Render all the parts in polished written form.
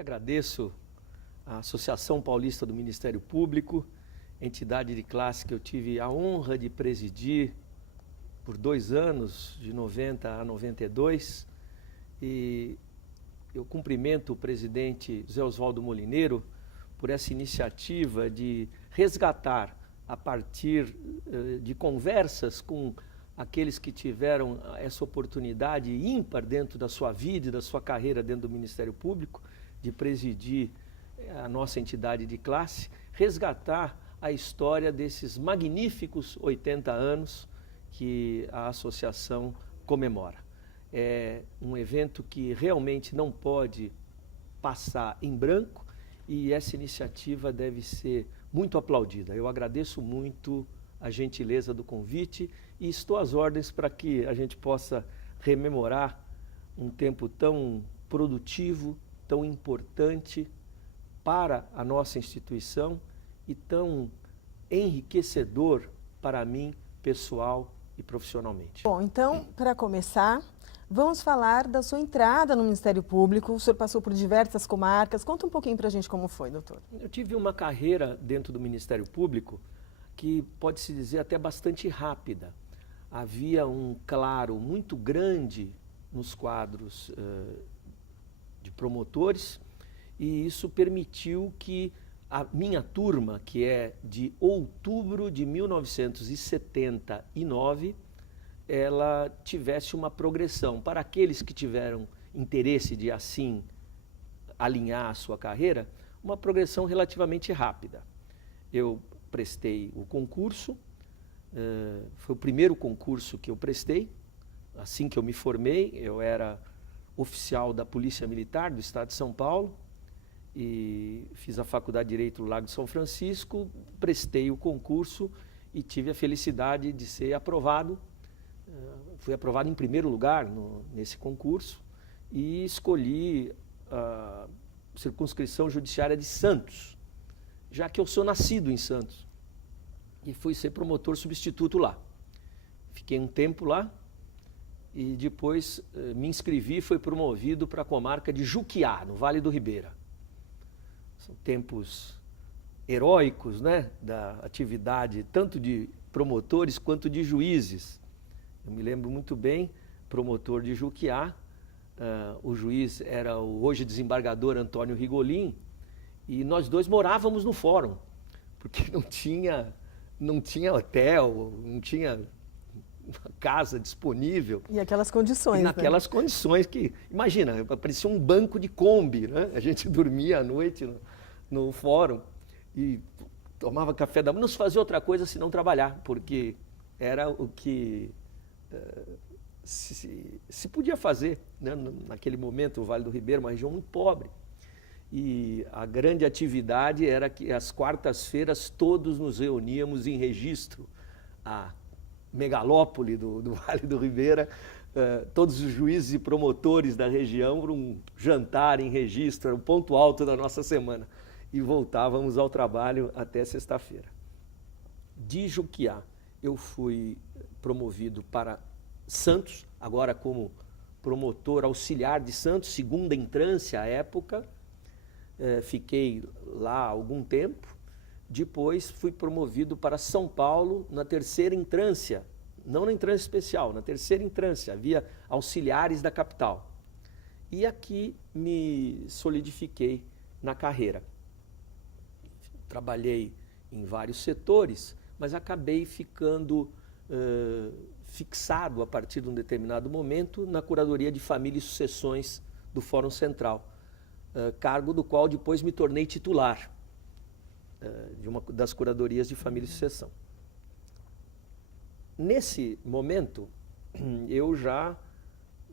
que agradeço à Associação Paulista do Ministério Público, entidade de classe que eu tive a honra de presidir por 2 anos, de 90 a 92, e eu cumprimento o presidente José Oswaldo Molineiro por essa iniciativa de resgatar, a partir de conversas com aqueles que tiveram essa oportunidade ímpar dentro da sua vida e da sua carreira dentro do Ministério Público, de presidir a nossa entidade de classe, resgatar a história desses magníficos 80 anos que a associação comemora. É um evento que realmente não pode passar em branco e essa iniciativa deve ser muito aplaudida. Eu agradeço muito a gentileza do convite e estou às ordens para que a gente possa rememorar um tempo tão produtivo, tão importante para a nossa instituição e tão enriquecedor para mim, pessoal e profissionalmente. Bom, então, para começar, vamos falar da sua entrada no Ministério Público. O senhor passou por diversas comarcas. Conta um pouquinho para a gente como foi, doutor. Eu tive uma carreira dentro do Ministério Público que pode-se dizer até bastante rápida. Havia um claro muito grande nos quadros de promotores e isso permitiu que a minha turma, que é de outubro de 1979, ela tivesse uma progressão. Para aqueles que tiveram interesse de assim alinhar a sua carreira, uma progressão relativamente rápida. Eu prestei o concurso, foi o primeiro concurso que eu prestei, assim que eu me formei. Eu era oficial da Polícia Militar do Estado de São Paulo e fiz a Faculdade de Direito no Lago de São Francisco, prestei o concurso e tive a felicidade de ser aprovado. Fui aprovado em primeiro lugar nesse concurso e escolhi a circunscrição judiciária de Santos, já que eu sou nascido em Santos, e fui ser promotor substituto lá. Fiquei um tempo lá e depois me inscrevi e fui promovido para a comarca de Juquiá, no Vale do Ribeira. São tempos heróicos, né, da atividade tanto de promotores quanto de juízes. Eu me lembro muito bem, promotor de Juquiá, o juiz era o hoje desembargador Antônio Rigolin, e nós dois morávamos no fórum, porque não tinha hotel, não tinha uma casa disponível. E aquelas condições, e naquelas condições que, imagina, parecia um banco de Kombi, né? A gente dormia à noite no fórum e tomava café da manhã, não se fazia outra coisa senão trabalhar, porque era o que se podia fazer, né? Naquele momento o Vale do Ribeira, uma região muito pobre. E a grande atividade era que às quartas-feiras todos nos reuníamos em Registro, a megalópole do Vale do Ribeira, todos os juízes e promotores da região para um jantar em Registro, era o ponto alto da nossa semana. E voltávamos ao trabalho até sexta-feira. De Juquiá, eu fui promovido para Santos, agora como promotor auxiliar de Santos, segunda entrância à época. Fiquei lá algum tempo, depois fui promovido para São Paulo na terceira entrância, não na entrância especial, na terceira entrância, havia auxiliares da capital. E aqui me solidifiquei na carreira. Trabalhei em vários setores, mas acabei ficando fixado a partir de um determinado momento na Curadoria de Família e Sucessões do Fórum Central. Cargo do qual depois me tornei titular de uma das curadorias de família e sucessão. Nesse momento, eu já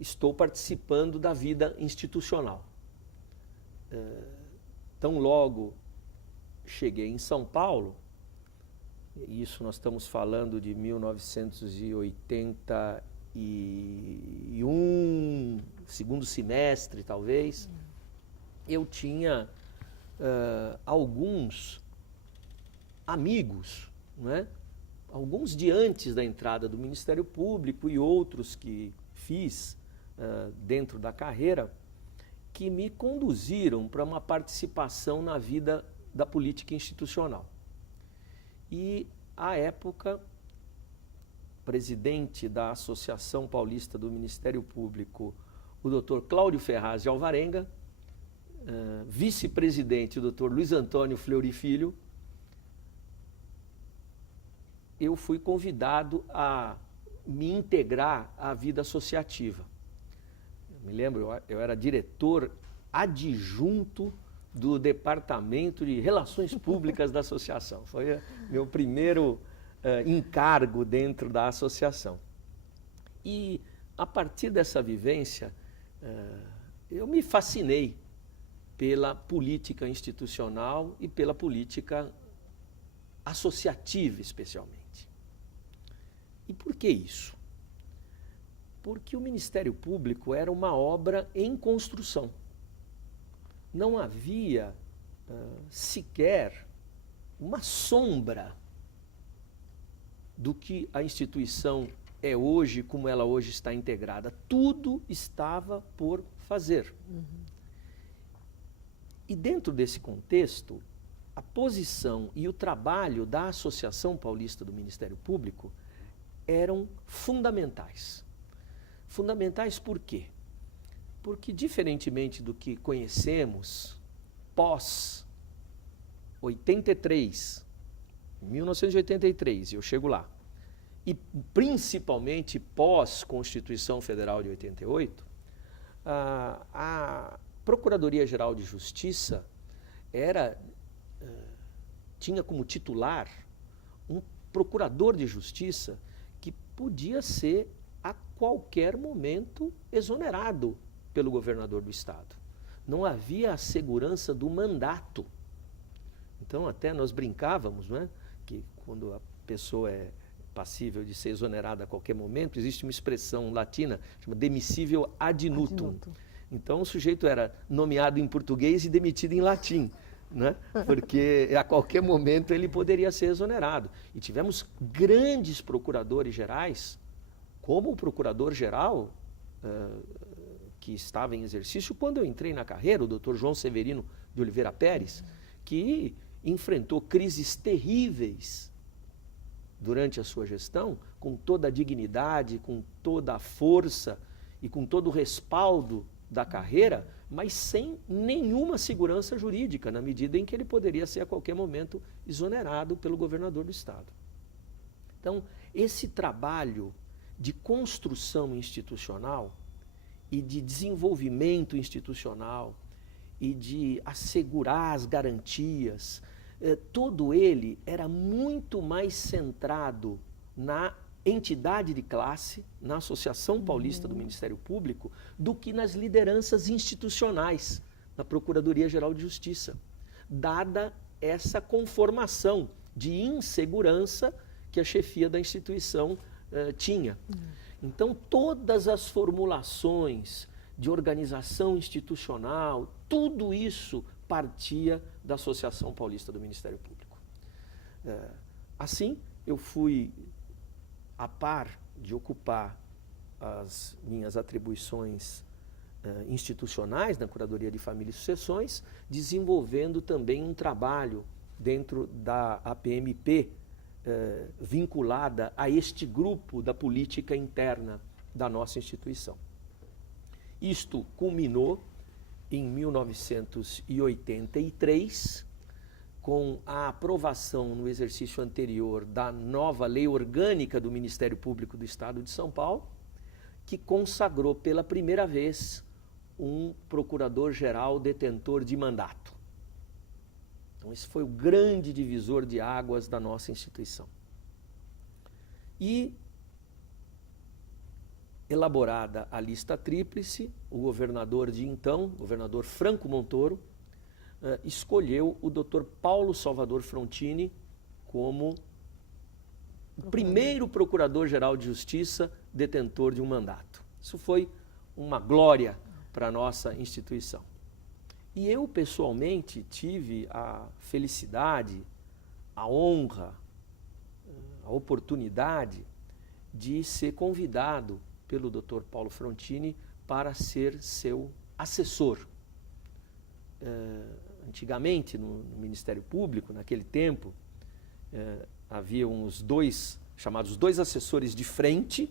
estou participando da vida institucional. Tão logo cheguei em São Paulo, isso nós estamos falando de 1981, segundo semestre talvez. Eu tinha alguns amigos, né? Alguns de antes da entrada do Ministério Público e outros que fiz dentro da carreira, que me conduziram para uma participação na vida da política institucional. E, à época, presidente da Associação Paulista do Ministério Público, o Dr. Cláudio Ferraz de Alvarenga, vice-presidente, o Dr. Luiz Antônio Fleury Filho, eu fui convidado a me integrar à vida associativa. Eu me lembro, eu era diretor adjunto do Departamento de Relações Públicas da associação. Foi meu primeiro encargo dentro da associação. E, a partir dessa vivência, eu me fascinei pela política institucional e pela política associativa, especialmente. E por que isso? Porque o Ministério Público era uma obra em construção. Não havia sequer uma sombra do que a instituição é hoje, como ela hoje está integrada. Tudo estava por fazer. E dentro desse contexto, a posição e o trabalho da Associação Paulista do Ministério Público eram fundamentais. Fundamentais por quê? Porque, diferentemente do que conhecemos, pós 1983, eu chego lá, e principalmente pós-Constituição Federal de 88, a Procuradoria-Geral de Justiça tinha como titular um procurador de justiça que podia ser a qualquer momento exonerado pelo governador do estado. Não havia a segurança do mandato. Então, até nós brincávamos, não é? Que quando a pessoa é passível de ser exonerada a qualquer momento, existe uma expressão latina, chama demissível ad nutum. Então, o sujeito era nomeado em português e demitido em latim, né? Porque a qualquer momento ele poderia ser exonerado. E tivemos grandes procuradores gerais, como o procurador-geral que estava em exercício quando eu entrei na carreira, o Dr. João Severino de Oliveira Pérez, que enfrentou crises terríveis durante a sua gestão, com toda a dignidade, com toda a força e com todo o respaldo da carreira, mas sem nenhuma segurança jurídica, na medida em que ele poderia ser a qualquer momento exonerado pelo governador do estado. Então, esse trabalho de construção institucional e de desenvolvimento institucional e de assegurar as garantias, todo ele era muito mais centrado na entidade de classe, na Associação Paulista do Ministério Público, do que nas lideranças institucionais, na Procuradoria-Geral de Justiça, dada essa conformação de insegurança que a chefia da instituição tinha. Então, todas as formulações de organização institucional, tudo isso partia da Associação Paulista do Ministério Público. Assim, eu fui, a par de ocupar as minhas atribuições institucionais na Curadoria de Família e Sucessões, desenvolvendo também um trabalho dentro da APMP, vinculada a este grupo da política interna da nossa instituição. Isto culminou em 1983, com a aprovação no exercício anterior da nova Lei Orgânica do Ministério Público do Estado de São Paulo, que consagrou pela primeira vez um procurador-geral detentor de mandato. Então, esse foi o grande divisor de águas da nossa instituição. E, elaborada a lista tríplice, o governador de então, governador Franco Montoro, escolheu o Dr. Paulo Salvador Frontini como o primeiro procurador-geral de justiça detentor de um mandato. Isso foi uma glória para a nossa instituição. E eu, pessoalmente, tive a felicidade, a honra, a oportunidade de ser convidado pelo Dr. Paulo Frontini para ser seu assessor antigamente no Ministério Público, naquele tempo, havia uns chamados dois assessores de frente,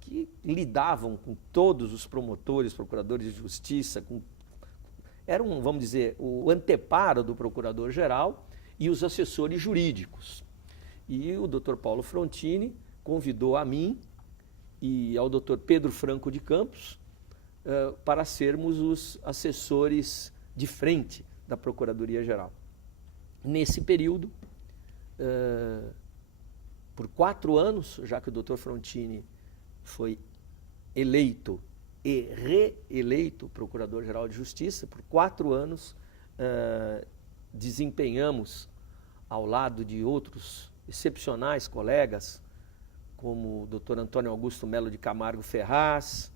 que lidavam com todos os promotores, procuradores de justiça, eram, vamos dizer, o anteparo do procurador-geral e os assessores jurídicos. E o Dr. Paulo Frontini convidou a mim e ao Dr. Pedro Franco de Campos para sermos os assessores de frente da Procuradoria-Geral. Nesse período, por 4 anos, já que o Dr. Frontini foi eleito e reeleito Procurador-Geral de Justiça, por 4 anos desempenhamos, ao lado de outros excepcionais colegas, como o Dr. Antônio Augusto Melo de Camargo Ferraz,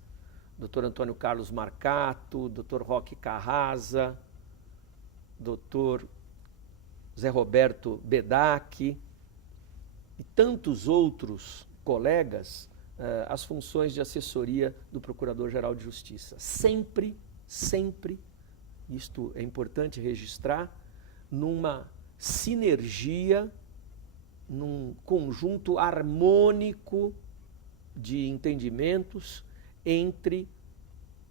Dr. Antônio Carlos Marcato, Dr. Roque Carraza, Dr. Zé Roberto Bedac e tantos outros colegas, as funções de assessoria do Procurador-Geral de Justiça. Sempre, isto é importante registrar, numa sinergia, num conjunto harmônico de entendimentos entre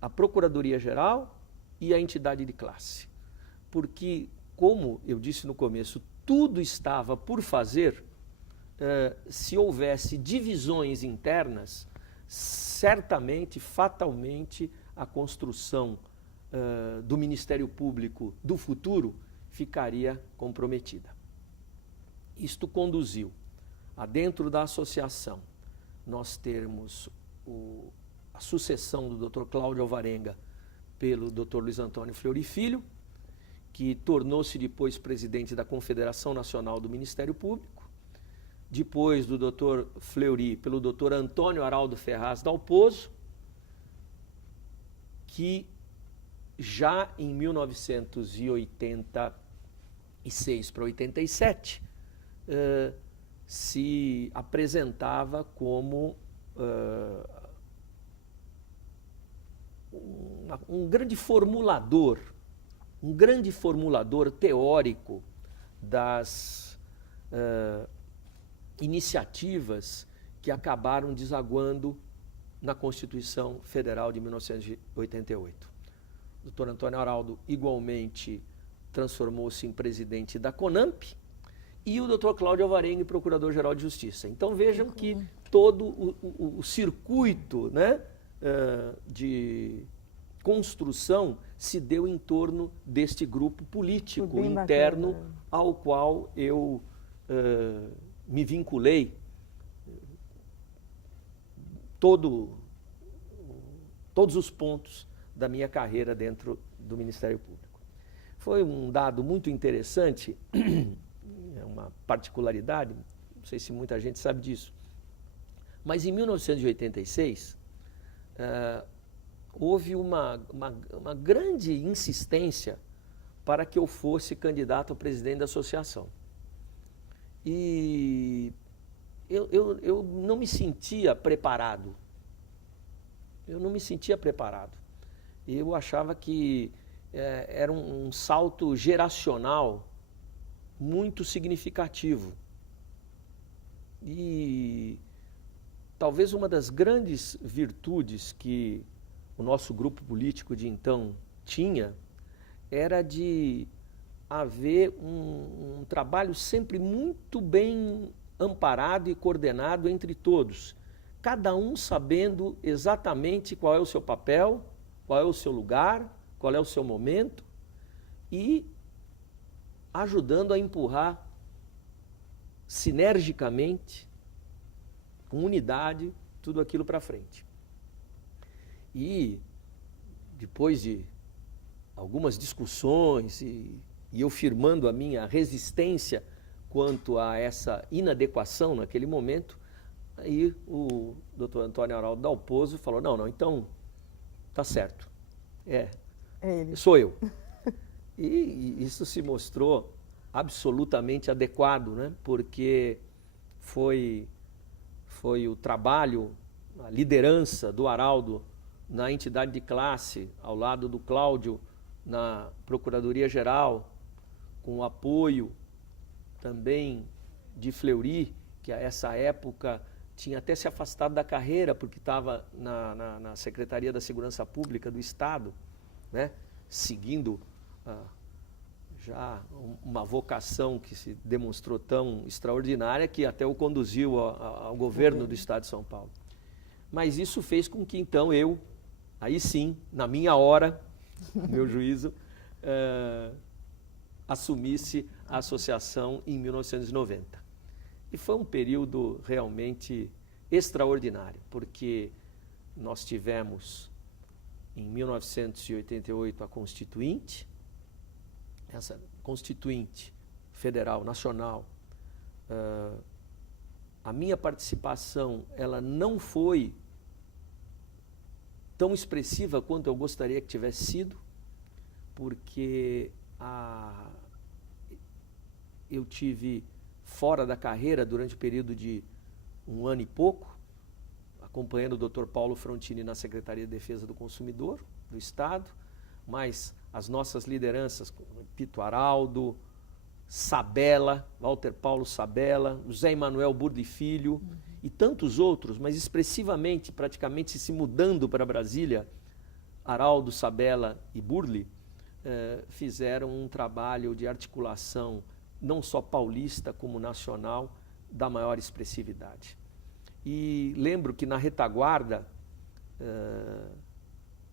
a Procuradoria-Geral e a entidade de classe. Porque, como eu disse no começo, tudo estava por fazer. Se houvesse divisões internas, certamente, fatalmente, a construção do Ministério Público do futuro ficaria comprometida. Isto conduziu a, dentro da associação, nós termos a sucessão do Dr. Cláudio Alvarenga pelo Dr. Luiz Antônio Fleury Filho, que tornou-se depois presidente da Confederação Nacional do Ministério Público, depois do Dr. Fleury pelo Dr. Antônio Araldo Ferraz Dalpozo, que já em 1986 para 87 se apresentava como um grande formulador teórico das iniciativas que acabaram desaguando na Constituição Federal de 1988. O Dr. Antônio Araldo igualmente transformou-se em presidente da CONAMP e o Dr. Cláudio Alvarenga em Procurador-Geral de Justiça. Então vejam que todo o circuito, né, de construção se deu em torno deste grupo político interno bacana, ao qual eu me vinculei todos os pontos da minha carreira dentro do Ministério Público. Foi um dado muito interessante, é uma particularidade, não sei se muita gente sabe disso, mas em 1986 houve uma grande insistência para que eu fosse candidato a presidente da associação. E eu não me sentia preparado. Eu achava que era um salto geracional muito significativo. E talvez uma das grandes virtudes que o nosso grupo político de então tinha era de haver um trabalho sempre muito bem amparado e coordenado entre todos, cada um sabendo exatamente qual é o seu papel, qual é o seu lugar, qual é o seu momento e ajudando a empurrar sinergicamente, com unidade, tudo aquilo para frente. E depois de algumas discussões e eu firmando a minha resistência quanto a essa inadequação naquele momento, aí o Dr. Antônio Araldo Dalpozo falou, não, então tá certo, sou eu. E isso se mostrou absolutamente adequado, né? Porque foi o trabalho, a liderança do Araldo na entidade de classe, ao lado do Cláudio, na Procuradoria-Geral, com o apoio também de Fleury, que a essa época tinha até se afastado da carreira, porque estava na Secretaria da Segurança Pública do Estado, né, seguindo já uma vocação que se demonstrou tão extraordinária que até o conduziu ao governo do Estado de São Paulo. Mas isso fez com que, então, eu, aí sim, na minha hora, meu juízo, assumisse a associação em 1990. E foi um período realmente extraordinário, porque nós tivemos, em 1988, a Constituinte, essa Constituinte Federal, Nacional. A minha participação, ela não foi tão expressiva quanto eu gostaria que tivesse sido, porque eu tive fora da carreira durante o período de 1 ano e pouco, acompanhando o Dr. Paulo Frontini na Secretaria de Defesa do Consumidor do Estado, mas as nossas lideranças, Pito Araldo, Sabella, Walter Paulo Sabella, José Emanuel Burdi Filho e tantos outros, mas expressivamente, praticamente se mudando para Brasília, Araldo, Sabella e Burli, fizeram um trabalho de articulação, não só paulista como nacional, da maior expressividade. E lembro que na retaguarda,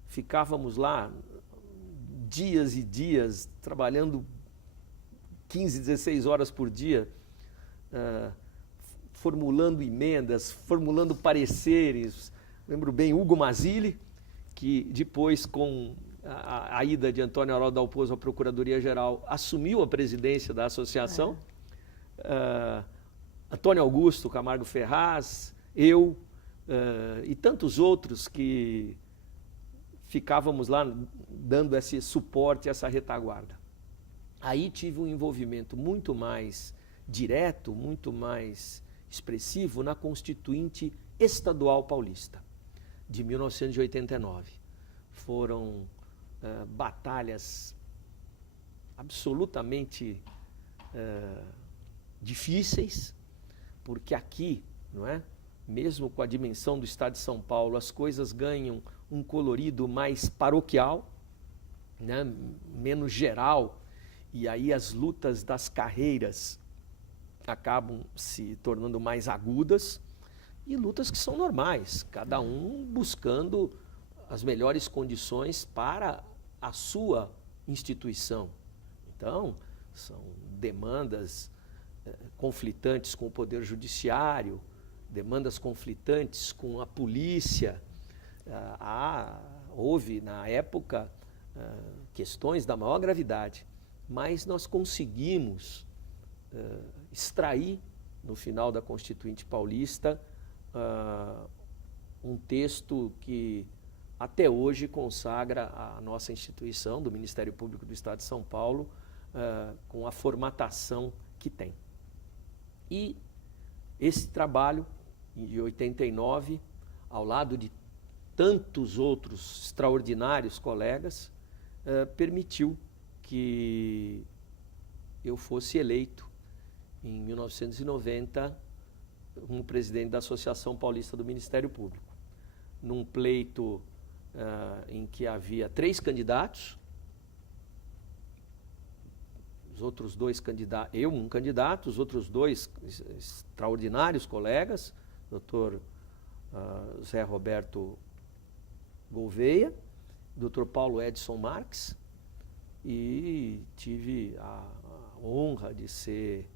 ficávamos lá dias e dias, trabalhando 15, 16 horas por dia, formulando emendas, formulando pareceres. Lembro bem Hugo Mazzilli, que depois, com a ida de Antônio Aroldo Dalpozo à Procuradoria-Geral, assumiu a presidência da associação. Antônio Augusto Camargo Ferraz, eu e tantos outros que ficávamos lá dando esse suporte, essa retaguarda. Aí tive um envolvimento muito mais direto, muito mais expressivo na Constituinte Estadual Paulista, de 1989. Foram batalhas absolutamente difíceis, porque aqui, não é? Mesmo com a dimensão do Estado de São Paulo, as coisas ganham um colorido mais paroquial, né? Menos geral, e aí as lutas das carreiras acabam se tornando mais agudas, e lutas que são normais, cada um buscando as melhores condições para a sua instituição. Então, são demandas conflitantes com o Poder Judiciário, demandas conflitantes com a polícia. Houve, na época, questões da maior gravidade, mas nós conseguimos extrair, no final da Constituinte Paulista, um texto que até hoje consagra a nossa instituição, do Ministério Público do Estado de São Paulo, com a formatação que tem. E esse trabalho, de 89, ao lado de tantos outros extraordinários colegas, permitiu que eu fosse eleito, em 1990, como presidente da Associação Paulista do Ministério Público, num pleito em que havia 3 candidatos, os outros 2 candidatos, eu um candidato, os outros 2 extraordinários colegas, Dr. Zé Roberto Gouveia, Dr. Paulo Edson Marques, e tive a honra de ser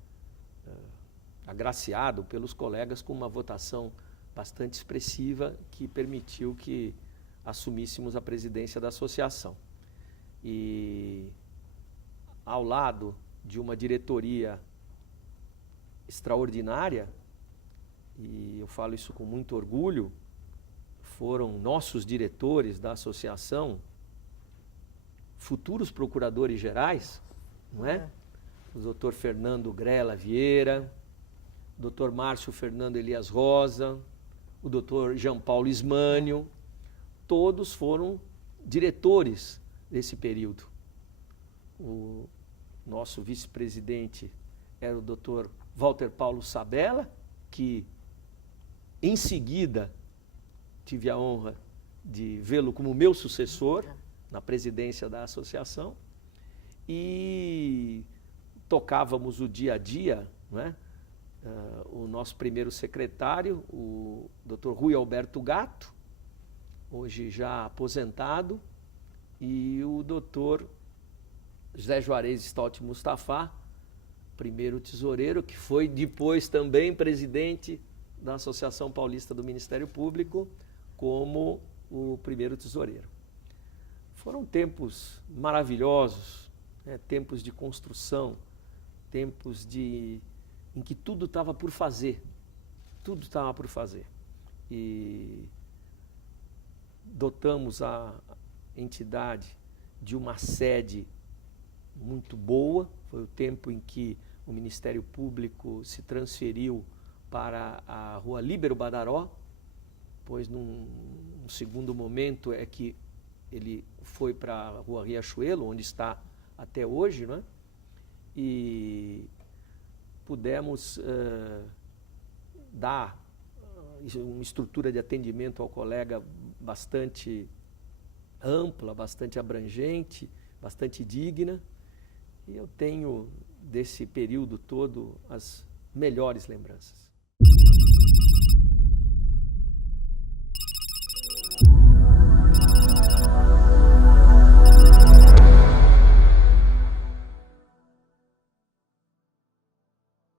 agraciado pelos colegas com uma votação bastante expressiva que permitiu que assumíssemos a presidência da associação. E ao lado de uma diretoria extraordinária, e eu falo isso com muito orgulho, foram nossos diretores da associação, futuros procuradores gerais, não é? O Dr. Fernando Grela Vieira, o Dr. Márcio Fernando Elias Rosa, o Dr. Jean Paulo Ismânio, todos foram diretores desse período. O nosso vice-presidente era o Dr. Walter Paulo Sabella, que em seguida tive a honra de vê-lo como meu sucessor na presidência da associação, e tocávamos o dia a dia, não é? O nosso primeiro secretário, o Dr. Rui Alberto Gatto, hoje já aposentado, e o Dr. José Juarez Stott Mustafa, primeiro tesoureiro, que foi depois também presidente da Associação Paulista do Ministério Público, como o primeiro tesoureiro. Foram tempos maravilhosos, né? Tempos de construção, tempos em que tudo estava por fazer, tudo estava por fazer. E dotamos a entidade de uma sede muito boa. Foi o tempo em que o Ministério Público se transferiu para a Rua Líbero Badaró, pois num segundo momento é que ele foi para a Rua Riachuelo, onde está até hoje, né? E pudemos dar uma estrutura de atendimento ao colega bastante ampla, bastante abrangente, bastante digna, e eu tenho desse período todo as melhores lembranças.